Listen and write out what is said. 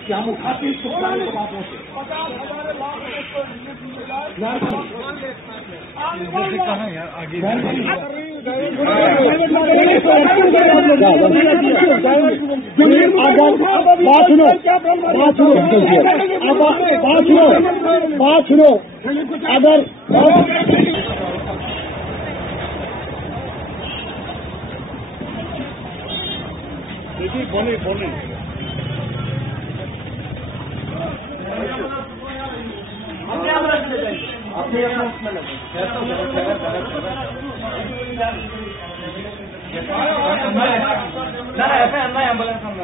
कि हम उठाते हैं सरकारी बातों से। कहाँ है आगे बात सुनो अगर देखिए बोले अपने उसमें लगे ऐसा एम्बुलेंस हम